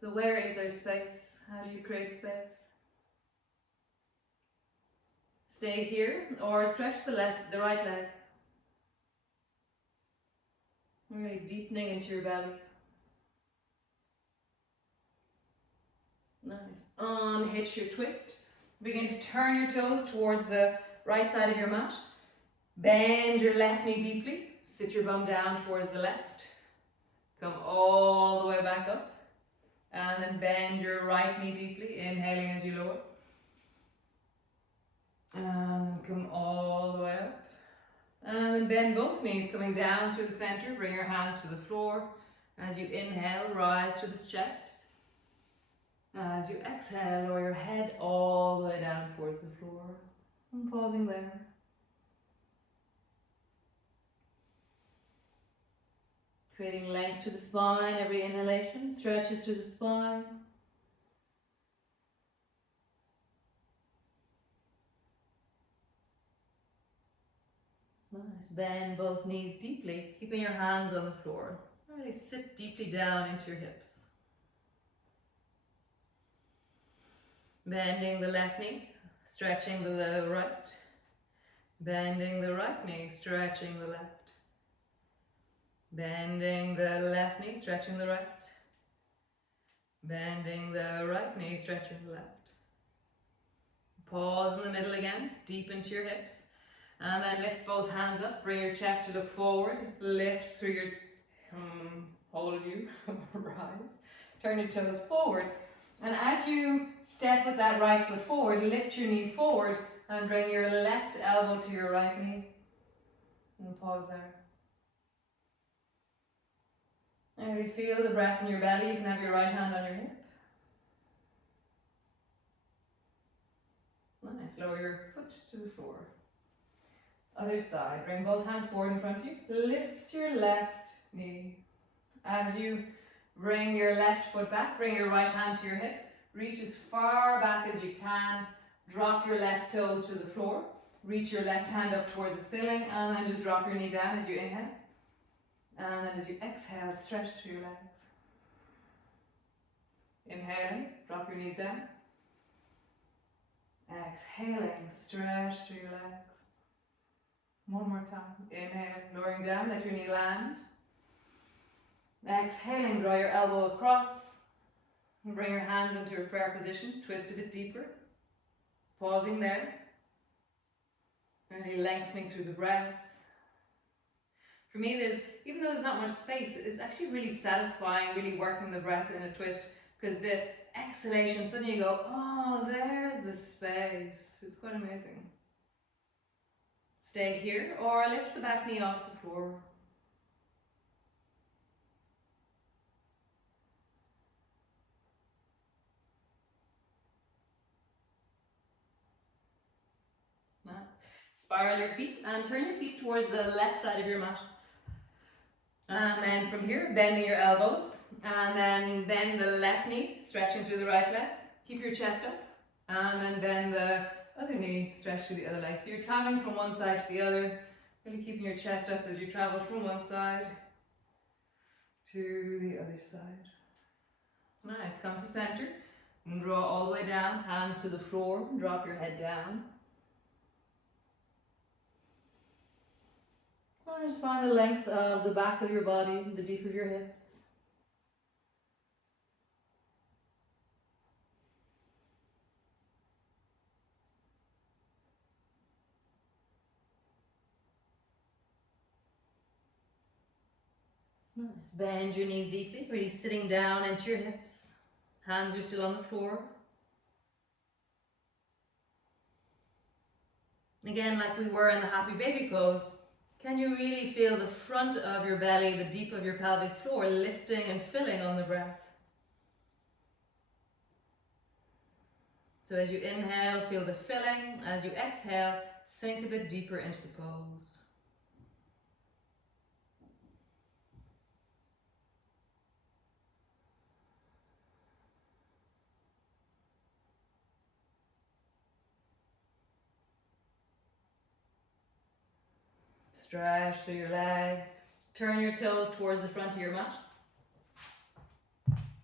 So where is there space? How do you create space? Stay here or stretch the right leg. Really deepening into your belly. Nice. Unhitch your twist. Begin to turn your toes towards the right side of your mat. Bend your left knee deeply. Sit your bum down towards the left. Come all the way back up. And then bend your right knee deeply, inhaling as you lower. And come all the way up. And then bend both knees, coming down through the center. Bring your hands to the floor. As you inhale, rise to the chest. As you exhale, lower your head all the way down towards the floor. And pausing there. Creating length through the spine. Every inhalation stretches through the spine. Nice. Bend both knees deeply, keeping your hands on the floor. Really sit deeply down into your hips. Bending the left knee, stretching the right. Bending the right knee, stretching the left. Bending the left knee, stretching the right. Bending the right knee, stretching the left. Pause in the middle again, deep into your hips. And then lift both hands up, bring your chest to look forward. Lift through your whole of you, rise. Turn your toes forward. And as you step with that right foot forward, lift your knee forward and bring your left elbow to your right knee. And pause there. And really feel the breath in your belly. You can have your right hand on your hip. Nice. Lower your foot to the floor. Other side. Bring both hands forward in front of you. Lift your left knee. As you bring your left foot back, bring your right hand to your hip. Reach as far back as you can. Drop your left toes to the floor. Reach your left hand up towards the ceiling and then just drop your knee down as you inhale. And then as you exhale, stretch through your legs. Inhaling, drop your knees down. Exhaling, stretch through your legs. One more time. Inhale, lowering down, let your knee land. Exhaling, draw your elbow across. And bring your hands into a prayer position. Twist a bit deeper. Pausing there. Really lengthening through the breath. For me, even though there's not much space, it's actually really satisfying, really working the breath in a twist, because the exhalation, suddenly you go, oh, there's the space. It's quite amazing. Stay here or lift the back knee off the floor. Now, spiral your feet and turn your feet towards the left side of your mat. And then from here, bending your elbows, and then bend the left knee, stretching through the right leg. Keep your chest up, and then bend the other knee, stretch to the other leg. So you're traveling from one side to the other, really keeping your chest up as you travel from one side to the other side. Nice, come to center and draw all the way down, hands to the floor, drop your head down. Or just find the length of the back of your body, the deep of your hips. Nice. Bend your knees deeply, really sitting down into your hips. Hands are still on the floor. Again, like we were in the happy baby pose, can you really feel the front of your belly, the deep of your pelvic floor, lifting and filling on the breath? So as you inhale, feel the filling. As you exhale, sink a bit deeper into the pose. Stretch through your legs. Turn your toes towards the front of your mat.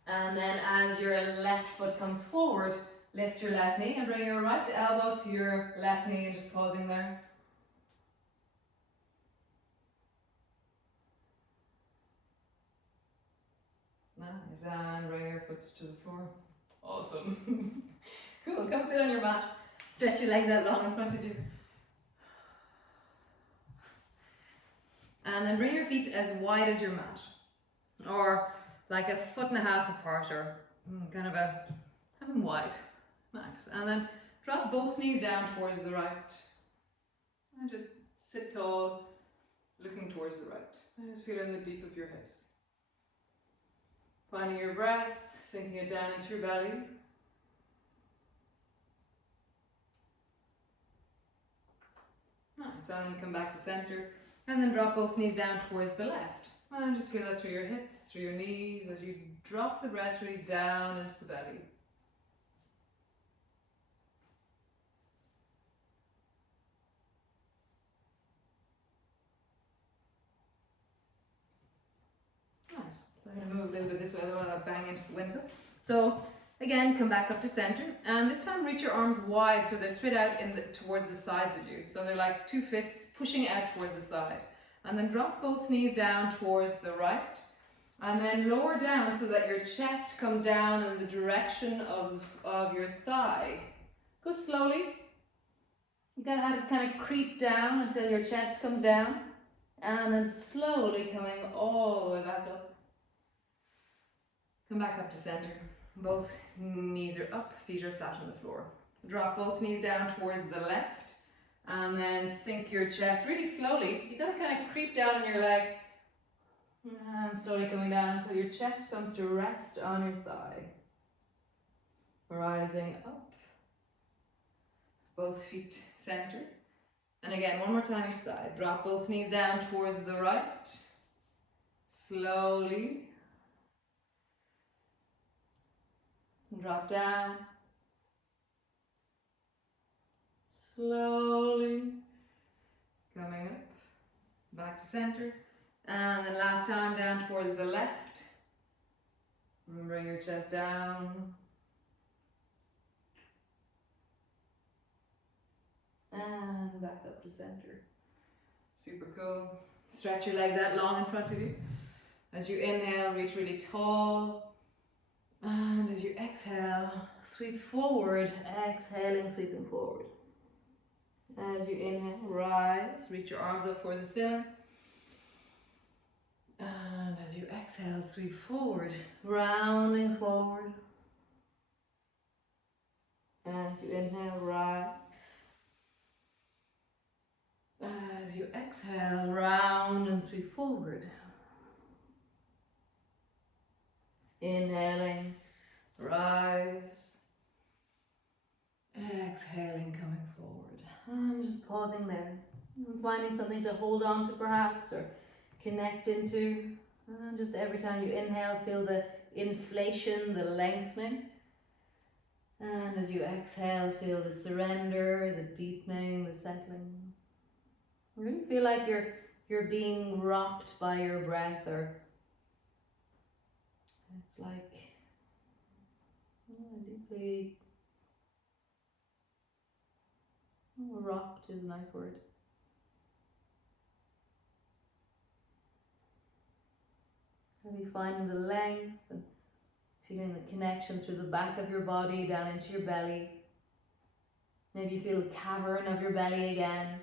And then as your left foot comes forward, lift your left knee and bring your right elbow to your left knee and just pausing there. Nice, and bring your foot to the floor. Awesome. Cool, come sit on your mat. Stretch your legs out long in front of you. And then bring your feet as wide as your mat, or like 1.5 feet apart, or kind of have them wide. Nice. And then drop both knees down towards the right. And just sit tall, looking towards the right. And just feeling the deep of your hips. Finding your breath, sinking it down into your belly. Nice. And then come back to center. And then drop both knees down towards the left. And just feel that through your hips, through your knees, as you drop the breath really down into the belly. Nice. So I'm going to move a little bit this way, otherwise I'll bang into the window. So again, come back up to center. And this time reach your arms wide so they're straight out towards the sides of you. So they're like 2 fists pushing out towards the side. And then drop both knees down towards the right. And then lower down so that your chest comes down in the direction of your thigh. Go slowly. You gotta have to kind of creep down until your chest comes down. And then slowly coming all the way back up. Come back up to center. Both knees are up, feet are flat on the floor. Drop both knees down towards the left. And then sink your chest really slowly. You gotta kind of creep down on your leg. And slowly coming down until your chest comes to rest on your thigh. Rising up. Both feet centered. And again, one more time each side. Drop both knees down towards the right. Slowly. Drop down. Slowly. Coming up. Back to center. And then last time down towards the left. And bring your chest down. And back up to center. Super cool. Stretch your legs out long in front of you. As you inhale, reach really tall. And as you exhale, sweep forward. Exhaling, sweeping forward. As you inhale, rise. Reach your arms up towards the ceiling. And as you exhale, sweep forward, rounding forward. As you inhale, rise. As you exhale, round and sweep forward. Inhaling, rise. Exhaling, coming forward. And just pausing there. And finding something to hold on to perhaps, or connect into. And just every time you inhale, feel the inflation, the lengthening. And as you exhale, feel the surrender, the deepening, the settling. Really feel like you're being rocked by your breath, or it's like deeply rocked is a nice word. Maybe finding the length and feeling the connection through the back of your body down into your belly. Maybe you feel the cavern of your belly again.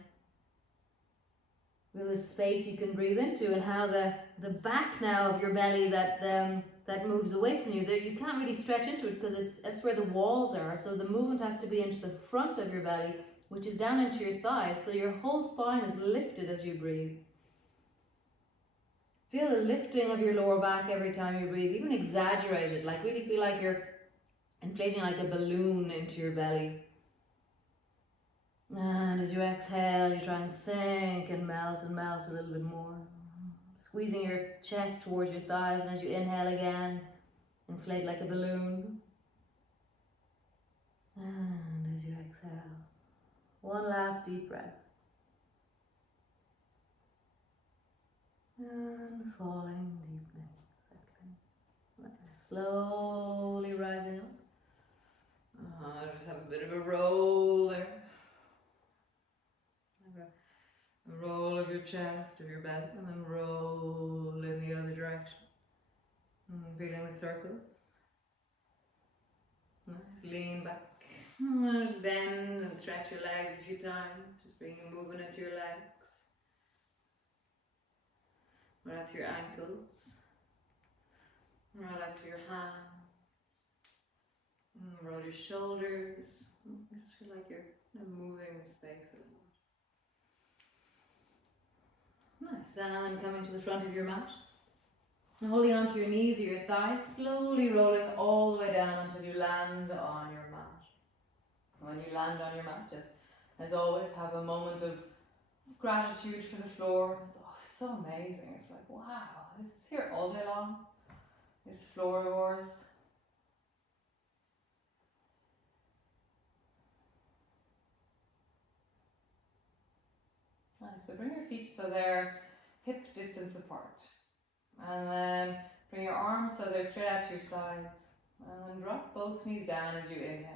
Feel the space you can breathe into, and how the back now of your belly that moves away from you. There, you can't really stretch into it because it's where the walls are. So the movement has to be into the front of your belly, which is down into your thighs. So your whole spine is lifted as you breathe. Feel the lifting of your lower back every time you breathe, even exaggerate it, like really feel like you're inflating like a balloon into your belly. And as you exhale, you try and sink and melt a little bit more. Squeezing your chest towards your thighs, and as you inhale again, inflate like a balloon. And as you exhale, one last deep breath. And falling, deepening, settling. Slowly rising up. Just have a bit of a roll there. A roll of your chest, of your belly, and then roll in the other direction. Feeling the circles. Nice, lean back. Bend and stretch your legs a few times. Just bringing movement into your legs. Right out through your ankles. Right out through your hands. Roll your shoulders. Just feel like you're moving in space a little bit. Nice, and then coming to the front of your mat. And holding onto your knees or your thighs, slowly rolling all the way down until you land on your mat. When you land on your mat, just as always, have a moment of gratitude for the floor. It's so amazing. It's like, wow, this is here all day long. This floor of ours. Nice. So bring your feet so they're hip distance apart. And then bring your arms so they're straight out to your sides. And then drop both knees down as you inhale.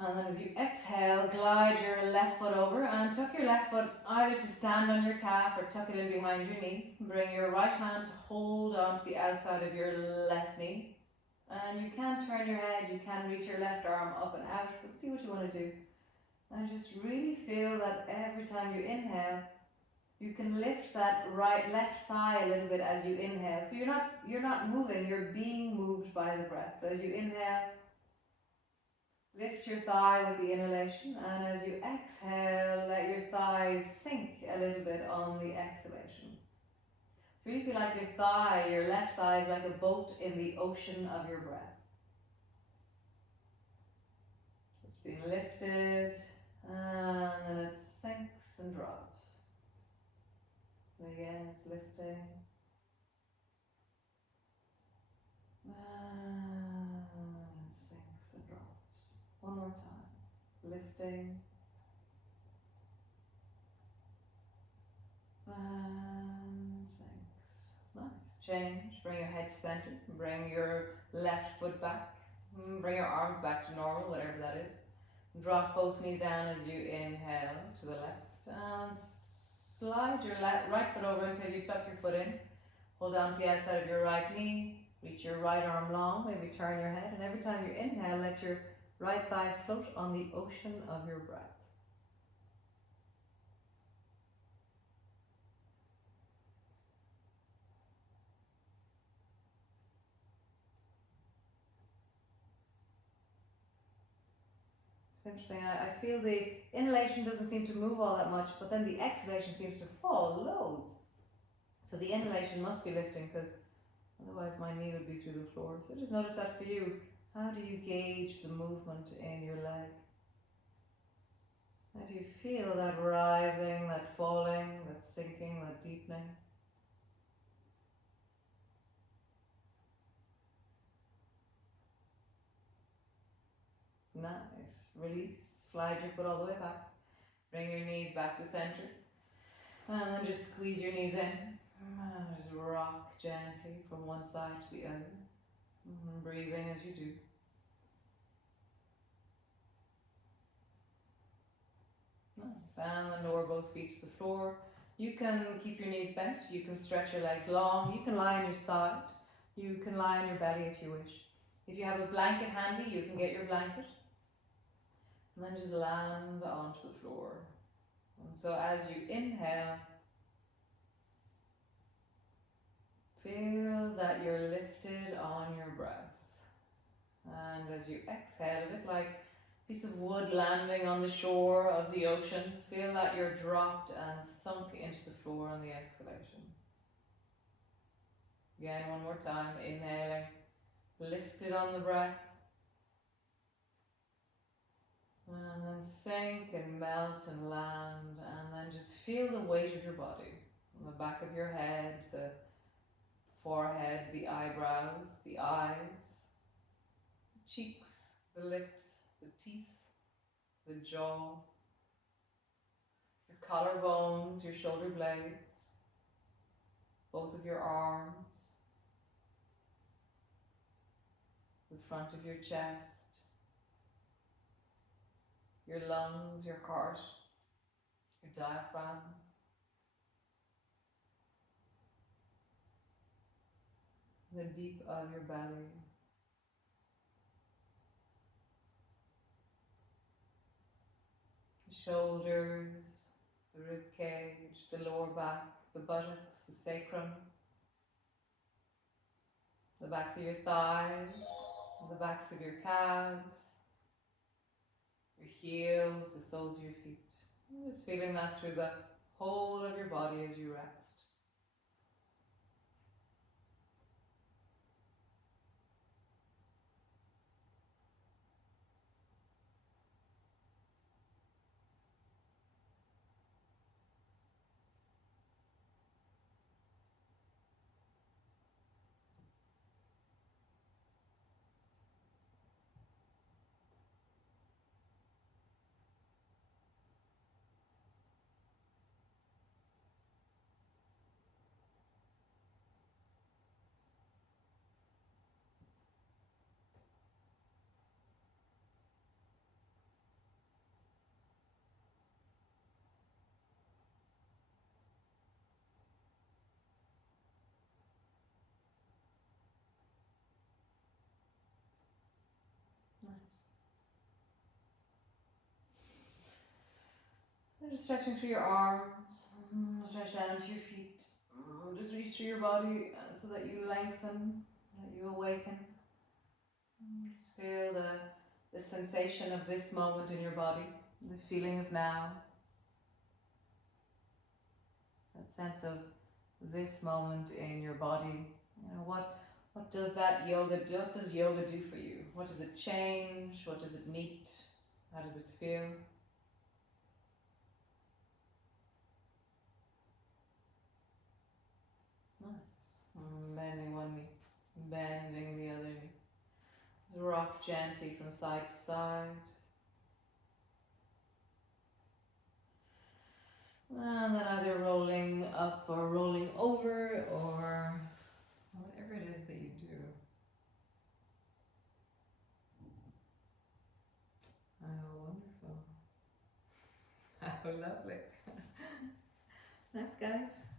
And then as you exhale, glide your left foot over and tuck your left foot either to stand on your calf or tuck it in behind your knee. Bring your right hand to hold onto the outside of your left knee. And you can turn your head, you can reach your left arm up and out, but see what you want to do. And just really feel that every time you inhale, you can lift that left thigh a little bit as you inhale. So you're not moving, you're being moved by the breath. So as you inhale, lift your thigh with the inhalation, and as you exhale, let your thighs sink a little bit on the exhalation. Really feel like your left thigh is like a boat in the ocean of your breath. It's being lifted, and then it sinks and drops. And again, it's lifting. And it sinks and drops. One more time. Lifting. And sinks. Nice. Change. Bring your head to center. Bring your left foot back. Bring your arms back to normal, whatever that is. Drop both knees down as you inhale to the left. And slide your right foot over until you tuck your foot in. Hold on to the outside of your right knee. Reach your right arm long. Maybe turn your head. And every time you inhale, let your right thigh float on the ocean of your breath. Interesting. I feel the inhalation doesn't seem to move all that much, but then the exhalation seems to fall loads. So the inhalation must be lifting, because otherwise my knee would be through the floor. So just notice that for you. How do you gauge the movement in your leg? How do you feel that rising, that falling, that sinking, that deepening? Nice. Release. Slide your foot all the way back. Bring your knees back to center. And then just squeeze your knees in. And just rock gently from one side to the other. And breathing as you do. Nice. And then lower both feet to the floor. You can keep your knees bent. You can stretch your legs long. You can lie on your side. You can lie on your belly if you wish. If you have a blanket handy, you can get your blanket. And then just land onto the floor. And so as you inhale, feel that you're lifted on your breath. And as you exhale, a bit like a piece of wood landing on the shore of the ocean, feel that you're dropped and sunk into the floor on the exhalation. Again, one more time, inhaling, lifted on the breath. And then sink and melt and land, and then just feel the weight of your body on the back of your head, the forehead, the eyebrows, the eyes, the cheeks, the lips, the teeth, the jaw, your collarbones, your shoulder blades, both of your arms, the front of your chest, your lungs, your heart, your diaphragm, the deep of your belly, the shoulders, the rib cage, the lower back, the buttocks, the sacrum, the backs of your thighs, the backs of your calves, your heels, the soles of your feet. And just feeling that through the whole of your body as you rest. And just stretching through your arms, stretch down into your feet. Just reach through your body so that you lengthen, that you awaken. Just feel the sensation of this moment in your body, the feeling of now. That sense of this moment in your body. You know, what does that yoga do? What does yoga do for you? What does it change? What does it meet? How does it feel? Bending one knee, bending the other knee. Rock gently from side to side. And then either rolling up or rolling over, or whatever it is that you do. Oh, wonderful. How lovely. Thanks, guys.